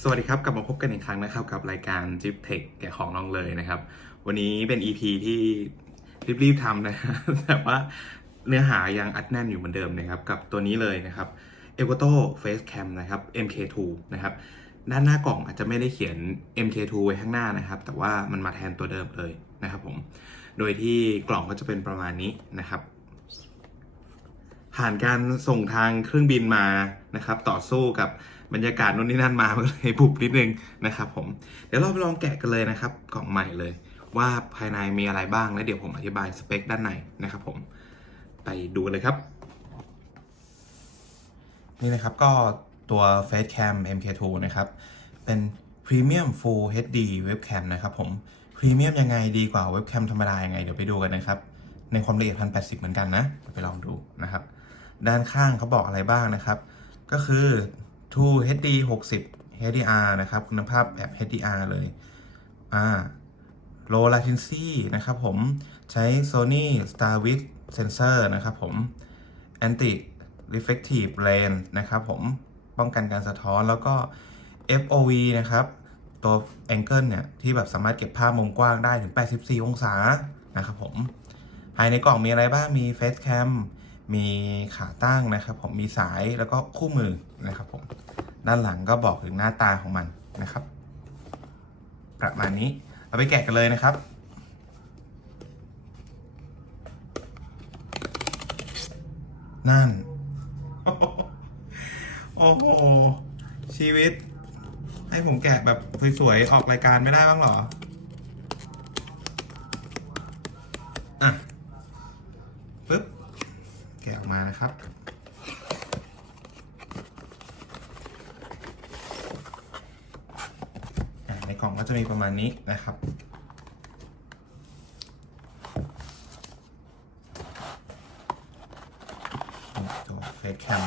สวัสดีครับ กลับมาพบกันอีกครั้งนะครับ กับรายการ j i p Tech แกะของน้องเลยนะครับ วันนี้เป็น EP ที่รีบๆทำนะฮะแต่ว่าเนื้อหายังอัดแน่นอยู่เหมือนเดิมนะครับ กับตัวนี้เลยนะครับ e v o t o Face Cam นะครับ MK2 นะครับ ด้านหน้ากล่องอาจจะไม่ได้เขียน MK2 ไว้ข้างหน้านะครับ แต่ว่ามันมาแทนตัวเดิมเลยนะครับผม โดยที่กล่องก็จะเป็นประมาณนี้นะครับ ผ่านการส่งทางเครื่องบินมานะครับ ต่อสู้กับ บรรยากาศนู่นนี่นั่นมามันก็เลยบุบนิดนึงนะครับผมเดี๋ยวเราไปลองแกะกันเลยนะครับกล่องใหม่เลย ว่าภายในมีอะไรบ้างและเดี๋ยวผมอธิบายสเปคด้านในนะครับผมไปดูเลยครับ นี่นะครับก็ตัว Face Cam MK2 นะครับ เป็น Premium Full HD Webcam นะครับผม Premium ยังไงดีกว่าเว็บแคมธรรมดายังไงเดี๋ยวไปดูกันนะครับ ในความละเอียด 1080 เหมือนกันนะ ไปลองดูนะครับ ด้านข้างเขาบอกอะไรบ้างนะครับ ก็คือ True HD 60 HDR นะครับ คุณภาพแบบ HDR เลยอ่า Low latency นะครับผมใช้ Sony Starwick Sensor นะครับผม Anti Reflective Lens นะครับผมป้องกันการสะท้อนแล้วก็ FOV นะครับ ตัว Angle เนี่ย ที่แบบสามารถเก็บภาพมุมกว้างได้ถึง 84 องศานะครับผม ภายในกล่องมีอะไรบ้างมี Face Cam มีขาตั้งนะครับผมมีสายแล้วก็คู่มือนะครับผมด้านหลังก็บอกถึงหน้าตาของมันนะครับ ประมาณนี้เราไปแกะกันเลยนะครับนั่น โอ้โห ชีวิต ให้ผมแกะแบบสวยๆ ออกรายการไม่ได้บ้างหรอ อะปึ๊บ แกะออกมานะครับ อะในกล่องก็จะมีประมาณ นี้นะครับ ตัวเฟซแคม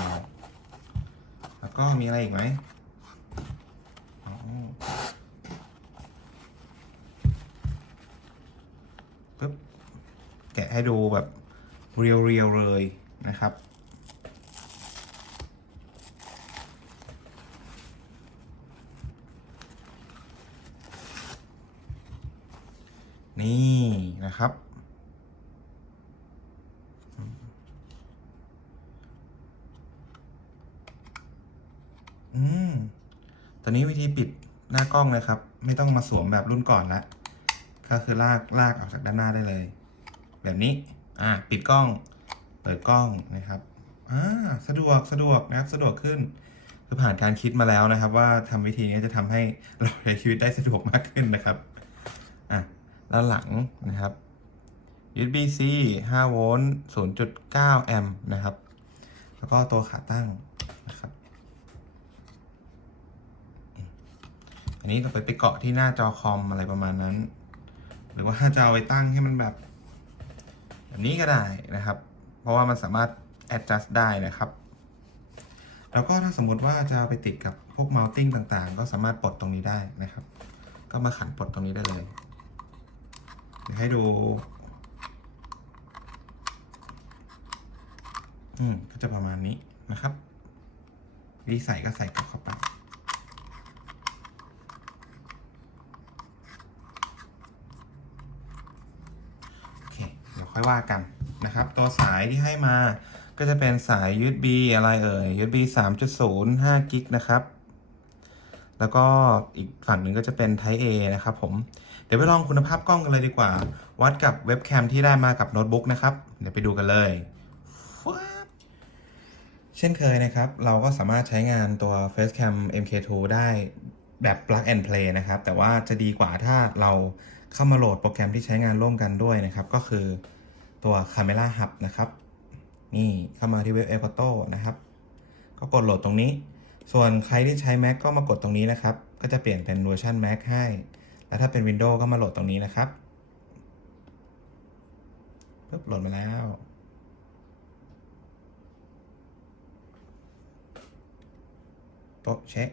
แล้วก็มีอะไรอีกไหมปึ๊บแกะให้ดูแบบเรียวๆเลยนะครับ นี่นะครับ อืม ตอนนี้วิธีปิดหน้ากล้องเลยครับ ไม่ต้องมาสวมแบบรุ่นก่อนละก็คือลากลากออกจากด้านหน้าได้เลย แบบนี้ อ่า ปิดกล้อง เปิดกล้องนะครับ อ่า สะดวก สะดวกนะครับ สะดวกขึ้นคือผ่านการคิดมาแล้วนะครับ ว่าทำวิธีนี้จะทำให้เราใช้ชีวิตได้สะดวกมากขึ้นนะครับ ด้านหลังนะครับ USB-C 5โวลต์0.9แอมป์นะครับ แล้วก็ตัวขาตั้งนะครับ อันนี้เราไปไปเกาะที่หน้าจอคอมอะไรประมาณนั้น หรือว่าจะเอาไปตั้งให้มันแบบแบบนี้ก็ได้นะครับ เพราะว่ามันสามารถ adjust ได้นะครับ แล้วก็ถ้าสมมติว่าจะไปติดกับพวก mounting ต่างๆ ก็สามารถปลดตรงนี้ได้นะครับ ก็มาขันปลดตรงนี้ได้เลย ให้ดู อืม ก็จะประมาณนี้นะครับวิธีใส่ก็ใส่กลับเข้าไป โอเค เดี๋ยวค่อยว่ากันนะครับ ตัวสายที่ให้มาก็จะเป็นสาย USB อะไรเอ่ย USB 3.0 5กิกนะครับ แล้วก็อีกฝั่งหนึ่งก็จะเป็น Type A นะครับผม เดี๋ยวไปลองคุณภาพกล้องกันเลยดีกว่า วัดกับเว็บแคมที่ได้มากับโน้ตบุ๊กนะครับ เดี๋ยวไปดูกันเลยฟ้าบเช่นเคยนะครับ เราก็สามารถใช้งานตัว Facecam MK2 ได้แบบ plug and play นะครับ แต่ว่าจะดีกว่าถ้าเราเข้ามาโหลดโปรแกรมที่ใช้งานร่วมกันด้วยนะครับ ก็คือตัว Camera Hub นะครับ นี่เข้ามาที่เว็บ e p o t o นะครับ ก็กดโหลดตรงนี้ ส่วนใครที่ใช้ Mac ก็มากดตรงนี้นะครับ ก็จะเปลี่ยนเป็นเวอร์ชัน Mac ให้ แล้วถ้าเป็น Windows ก็มาโหลดตรงนี้นะครับปึ๊บโหลดมาแล้วโต๊ะเช็ค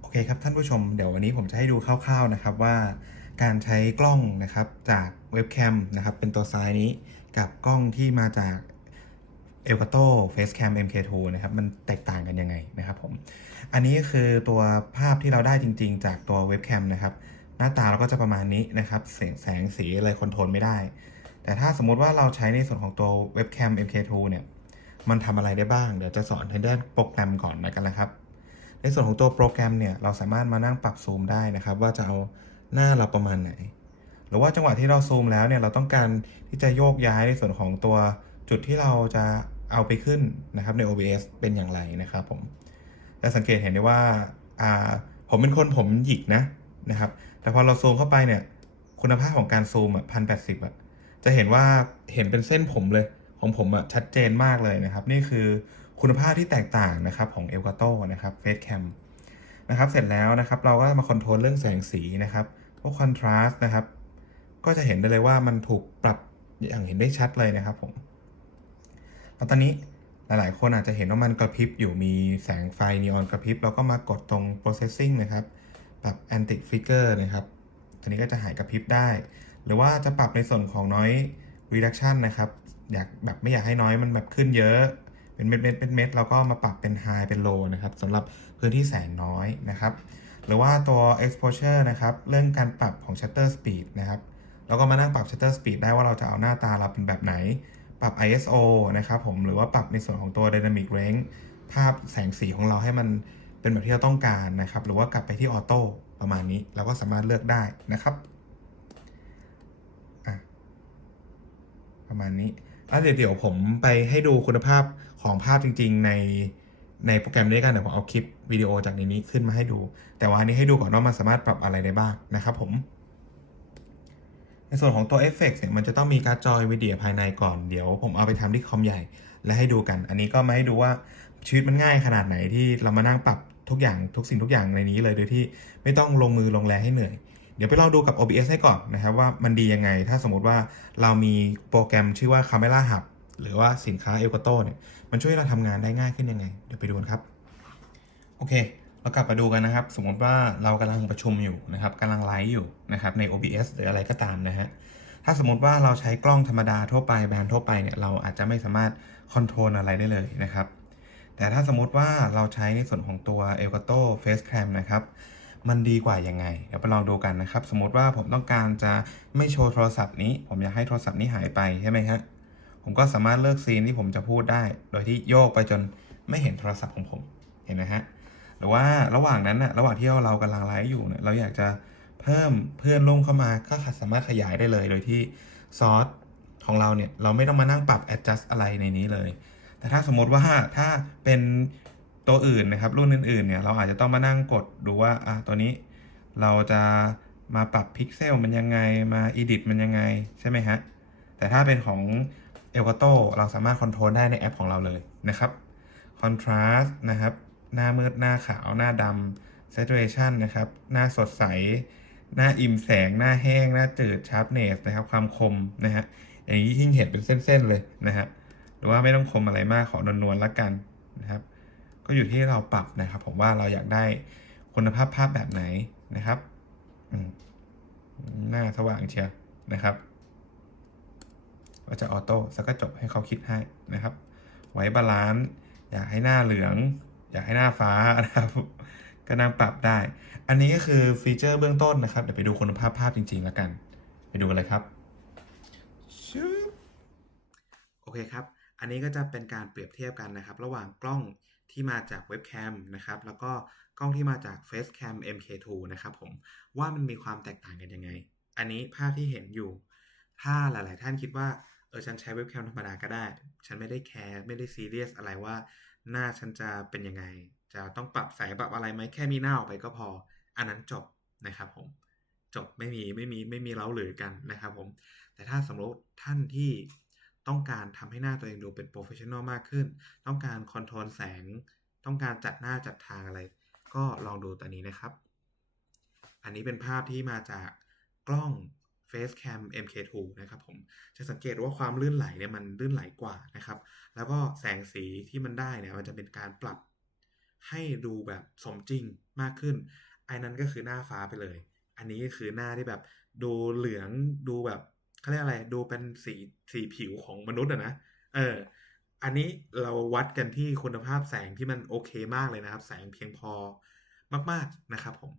โอเคครับท่านผู้ชมเดี๋ยววันนี้ผมจะให้ดูคร่าวๆนะครับว่าการใช้กล้องนะครับจากเว็บแคมนะครับเป็นตัวซ้ายนี้กับกล้องที่มาจาก Elgato Facecam MK2 นะครับ มันแตกต่างกันยังไงนะครับผม อันนี้คือตัวภาพที่เราได้จริงๆ จากตัวเว็บแคมนะครับ หน้าตาเราก็จะประมาณนี้นะครับแสงแสงสีอะไรคอนโทรลไม่ได้ แต่ถ้าสมมุติว่าเราใช้ในส่วนของตัวเว็บแคม MK2 เนี่ย มันทำอะไรได้บ้าง เดี๋ยวจะสอนในด้านโปรแกรมก่อนนะกันนะครับ ในส่วนของตัวโปรแกรมเนี่ย เราสามารถมานั่งปรับซูมได้นะครับ ว่าจะเอาหน้าเราประมาณไหน หรือว่าจังหวะที่เราซูมแล้วเนี่ย เราต้องการที่จะโยกย้ายในส่วนของตัวจุดที่เราจะ เอาไปขึ้นนะครับใน OBS เป็นอย่างไรนะครับผมจะสังเกตเห็นได้ว่าาผมเป็นคนผมหยิกนะนะครับ แต่พอเราซูมเข้าไปเนี่ยคุณภาพของการซูมอะพันแปดสิบอะจะเห็นว่าเห็นเป็นเส้นผมเลยของผมอะชัดเจนมากเลยนะครับ นี่คือคุณภาพที่แตกต่างนะครับของ Elgato นะครับ Facecam นะครับเสร็จแล้วนะครับเราก็มาคอนโทรลเรื่องแสงสีนะครับพวกคอนทราสต์นะครับ ก็จะเห็นได้เลยว่ามันถูกปรับอย่างเห็นได้ชัดเลยนะครับผม แล้วตอนนี้หลายๆ คนอาจจะเห็นว่ามันกระพริบอยู่มีแสงไฟนีออนกระพริบเราก็มากดตรง processing นะครับ ปรับ anti flicker นะครับ ตัวนี้ก็จะหายกระพริบได้ หรือว่าจะปรับในส่วนของ noise reduction นะครับ อยากแบบไม่อยากให้น้อยมันแบบขึ้นเยอะ เป็นเม็ดเม็ดเม็ดเม็ดเราก็มาปรับเป็น high เป็น low นะครับสำหรับพื้นที่แสงน้อยนะครับ หรือว่าตัว exposure นะครับ เรื่องการปรับของ shutter speed นะครับ เราก็มานั่งปรับ shutter speed ได้ว่าเราจะเอาหน้าตาเราเป็นแบบไหน ปรับ ISO นะครับผมหรือว่าปรับในส่วนของตัว dynamic range ภาพแสงสีของเราให้มันเป็นแบบที่เราต้องการนะครับ หรือว่ากลับไปที่ออโต้ประมาณนี้ เราก็สามารถเลือกได้นะครับประมาณนี้แล้วเดี๋ยวผมไปให้ดูคุณภาพของภาพจริง ๆ ในในโปรแกรมนี้กันเดี๋ยวผมเอาคลิปวิดีโอจากในนี้ขึ้นมาให้ดู แต่ว่าอันนี้ให้ดูก่อนว่ามันสามารถปรับอะไรได้บ้างนะครับผม ในส่วนของตัวเอฟเฟกต์เนี่ยมันจะต้องมีการ์ดจอ NVIDIA ภายในก่อนเดี๋ยวผมเอาไปทำที่คอมใหญ่ และให้ดูกัน อันนี้ก็มาให้ดูว่าชีวิตมันง่ายขนาดไหนที่เรามานั่งปรับทุกอย่างทุกสิ่งทุกอย่างในนี้เลยโดยที่ไม่ต้องลงมือลงแรงให้เหนื่อย เดี๋ยวไปลองดูกับ OBS ให้ก่อนนะครับว่ามันดียังไง ถ้าสมมติว่าเรามีโปรแกรมชื่อว่า Camera Hub หรือว่าสินค้า Elgato เนี่ยมันช่วยเราทำงานได้ง่ายขึ้นยังไง เดี๋ยวไปดูกันครับ โอเค เรากลับมาดูกันนะครับ สมมติว่าเรากำลังประชุมอยู่นะครับกำลังไลฟ์อยู่นะครับใน OBS หรืออะไรก็ตามนะฮะถ้าสมมติว่าเราใช้กล้องธรรมดาทั่วไปแบรนด์ทั่วไปเนี่ยเราอาจจะไม่สามารถคอนโทรลอะไรได้เลยนะครับ แต่ถ้าสมมติว่าเราใช้ในส่วนของตัว Elgato Facecam นะครับมันดีกว่ายังไง เดี๋ยวไปลองดูกันนะครับ สมมติว่าผมต้องการจะไม่โชว์โทรศัพท์นี้ ผมอยากให้โทรศัพท์นี้หายไปใช่ไหมฮะผมก็สามารถเลือกซีนที่ผมจะพูดได้ โดยที่โยกไปจนไม่เห็นโทรศัพท์ของผมเห็นไหมฮะ หรือว่าระหว่างนั้นนะระหว่างที่เรากำลังไลฟ์อยู่เนี่ยเราอยากจะเพิ่มเพื่อนร่วมเข้ามาก็สามารถขยายได้เลย โดยที่ซอสของเราเนี่ยเราไม่ต้องมานั่งปรับ adjust อะไรในนี้เลย แต่ถ้าสมมติว่าถ้าเป็นตัวอื่นนะครับรุ่นอื่นๆเนี่ยเราอาจจะต้องมานั่งกดดูว่าอะตัวนี้เราจะมาปรับพิกเซลมันยังไงมา edit มันยังไงใช่ไหมฮะ แต่ถ้าเป็นของ Elgato เราสามารถคอนโทรลได้ในแอปของเราเลยนะครับ Contrast นะครับ หน้ามืดหน้าขาวหน้าดำ Saturation นะครับ หน้าสดใส หน้าอิ่มแสง หน้าแห้ง หน้าจืด Sharpness นะครับ ความคมนะฮะ อย่างนี้ยิ่งเห็นเป็นเส้นๆเลยนะฮะ หรือว่าไม่ต้องคมอะไรมาก ขอนวลๆแล้วกันนะครับ ก็อยู่ที่เราปรับนะครับ ผมว่าเราอยากได้คุณภาพภาพแบบไหนนะครับหน้าสว่างเชียวนะครับก็จะออโต้แล้วก็จบให้เขาคิดให้นะครับ ไว้บาลานซ์อยากให้หน้าเหลือง อยากให้หน้าฟ้านะครับก็นั่งปรับได้ อันนี้ก็คือฟีเจอร์เบื้องต้นนะครับ เดี๋ยวไปดูคุณภาพภาพจริงๆแล้วกัน ไปดูกันเลยครับชึบโอเคครับ อันนี้ก็จะเป็นการเปรียบเทียบกันนะครับ ระหว่างกล้องที่มาจากเว็บแคมนะครับ แล้วก็กล้องที่มาจาก Facecam MK2 นะครับผม ว่ามันมีความแตกต่างกันยังไง อันนี้ภาพที่เห็นอยู่ ถ้าหลาย ๆ ท่านคิดว่า เออ ฉันใช้เว็บแคมธรรมดาก็ได้ ฉันไม่ได้แคร์ ไม่ได้ซีเรียสอะไรว่า หน้าฉันจะเป็นยังไง จะต้องปรับแสงปรับอะไรไหมแค่มีหน้าออกไปก็พอ อันนั้นจบนะครับผมจบไม่มีไม่มีไม่มีเล้าหรือกันนะครับผม แต่ถ้าสมมติท่านที่ต้องการทำให้หน้าตัวเองดูเป็นโปรเฟชชั่นอลมากขึ้น ต้องการคอนโทรลแสง ต้องการจัดหน้าจัดทางอะไร ก็ลองดูตัวนี้นะครับ อันนี้เป็นภาพที่มาจากกล้อง Facecam MK2 นะครับผมจะสังเกตว่าความลื่นไหลเนี่ยมันลื่นไหลกว่านะครับ แล้วก็แสงสีที่มันได้เนี่ยมันจะเป็นการปรับให้ดูแบบสมจริงมากขึ้นไอ้นั้นก็คือหน้าฟ้าไปเลย อันนี้ก็คือหน้าที่แบบดูเหลืองดูแบบเขาเรียกอะไรดูเป็นสีสีผิวของมนุษย์อะนะเอออันนี้เราวัดกันที่คุณภาพแสงที่มันโอเคมากเลยนะครับ แสงเพียงพอมาก ๆนะครับผม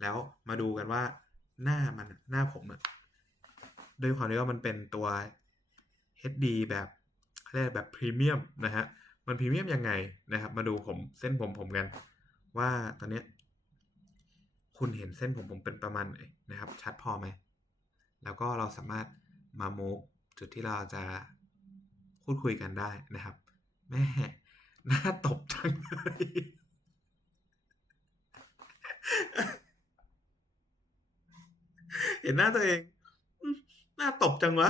แล้วมาดูกันว่าหน้ามันหน้าผมอะ ด้วยความที่ว่ามันเป็นตัว HD แบบเรียกแบบพรีเมียมนะฮะ มันพรีเมียมยังไงนะครับ มาดูผมเส้นผมผมกัน ว่าตอนเนี้ยคุณเห็นเส้นผมผมเป็นประมาณไหนนะครับ ชัดพอไหม แล้วก็เราสามารถมาโมกจุดที่เราจะพูดคุยกันได้นะครับ แม่หน้าตบจังเลยเห็นหน้าตัวเอง น้าตบจังวะ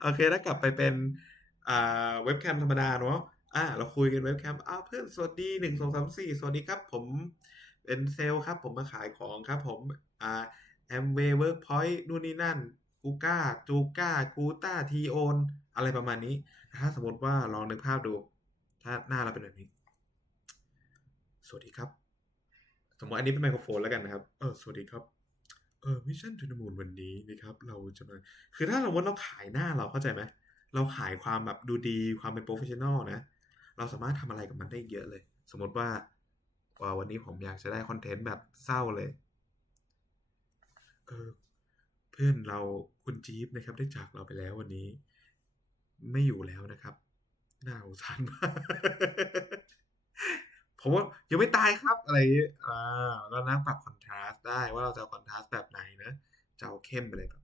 โอเคถ้ากลับไปเป็นอ่าเว็บแคมธรรมดาเนาะอ่า เราคุยกันเว็บแคมอ้าวเพื่อนสวัสดีหนึ่งสองสามสี่สวัสดีครับ ผมเป็นเซลล์ครับ ผมมาขายของครับ ผมอ่าแอมเวย์เวิร์กพอยต์นู่นนี่นั่นกูก้าจูก้ากูต้าทีโอนอะไรประมาณนี้ ถ้าสมมติว่าลองนึกภาพดู ถ้าหน้าเราเป็นแบบนี้ สวัสดีครับ สมมติอันนี้เป็นไมโครโฟนแล้วกันนะครับ เออ สวัสดีครับ ออมิชชั่นทูนมูนวันนี้นะครับ เราจะมาคือถ้าสมมติเราขายหน้าเราเข้าใจไหมเราขายความแบบดูดีความเป็นโปรเฟชชั่นอลนะ เราสามารถทำอะไรกับมันได้เยอะเลย สมมติว่าว่าวันนี้ผมอยากจะได้คอนเทนต์แบบเศร้าเลยเออเพื่อนเราคุณจี๊บนะครับ ได้จากเราไปแล้ววันนี้ ไม่อยู่แล้วนะครับน่าสงสารมาก ผมว่ายังไม่ตายครับอะไรอย่างงี้อ่าก็นั่งปรับคอนทราสต์ได้ว่าเราจะเอาคอนทราสต์แบบไหนนะจะเอาเข้มไปเลยแบบ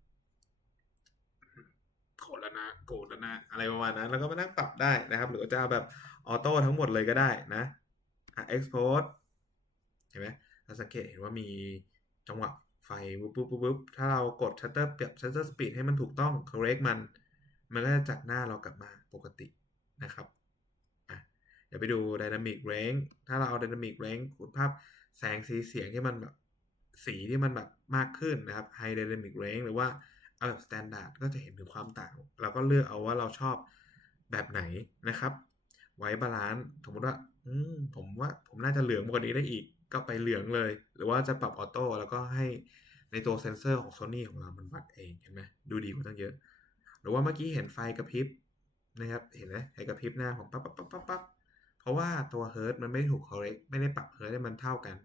โกรธแล้วนะโกรธแล้วนะอะไรประมาณนั้น แล้วก็มานั่งปรับได้นะครับ หรือว่าจะเอาแบบออโต้ทั้งหมดเลยก็ได้นะอะ export เห็นไหมเราสังเกตเห็นว่ามีจังหวะไฟปุ๊บปุ๊บปุ๊บปุ๊บถ้าเรากด shutter เปรียบ shutter speed ให้มันถูกต้อง correct มัน มันก็จะจัดหน้าเรากลับมาปกตินะครับอะเดี๋ยวไปดู Dynamic Range ถ้าเราเอา Dynamic Range คุณภาพแสงสีเสียงที่มันแบบสีที่มันแบบมากขึ้นนะครับ High Dynamic Range หรือว่าเอาแบบ Standard ก็จะเห็นถึงความต่าง เราก็เลือกเอาว่าเราชอบแบบไหนนะครับ ไว้บาลานซ์สมมติว่าอืมผมว่าผมน่าจะเหลืองกว่านี้ได้อีกก็ไปเหลืองเลย หรือว่าจะปรับออโต้แล้วก็ให้ในตัวเซนเซอร์ของ Sony ของเรามันวัดเองเห็นไหมดูดีกว่าตั้งเยอะ หรือว่าเมื่อกี้เห็นไฟกระพริบนะครับ เห็นไหมไฟกระพริบหน้าผมปั๊บปั๊บปั๊บปั๊บปั๊บ เพราะว่าตัวเฮิร์ตมันไม่ถูก correct ไม่ได้ปรับเฮิร์ตให้มันเท่ากัน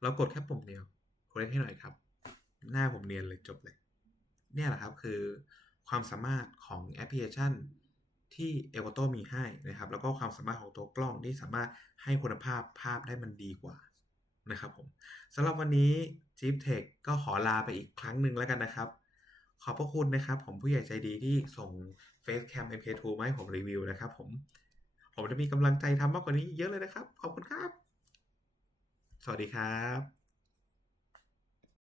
เรากดแค่ปุ่มเดียว correct ให้หน่อยครับ หน้าผมเนียนเลยจบเลย เนี่ยแหละครับคือความสามารถของแอปพลิเคชันที่ e l g o t o มีให้นะครับ แล้วก็ความสามารถของตัวกล้องที่สามารถให้คุณภาพภาพได้มันดีกว่านะครับผมสำหรับวันนี้ Jeep Tech ก็ขอลาไปอีกครั้งหนึ่งแล้วกันนะครับ ขอบพระคุณนะครับ ผมผู้ใหญ่ใจดีที่ส่ง Facecam MK2 มาให้ผมรีวิวนะครับผม ผมจะมีกำลังใจทำมากกว่านี้เยอะเลยนะครับ ขอบคุณครับ สวัสดีครับ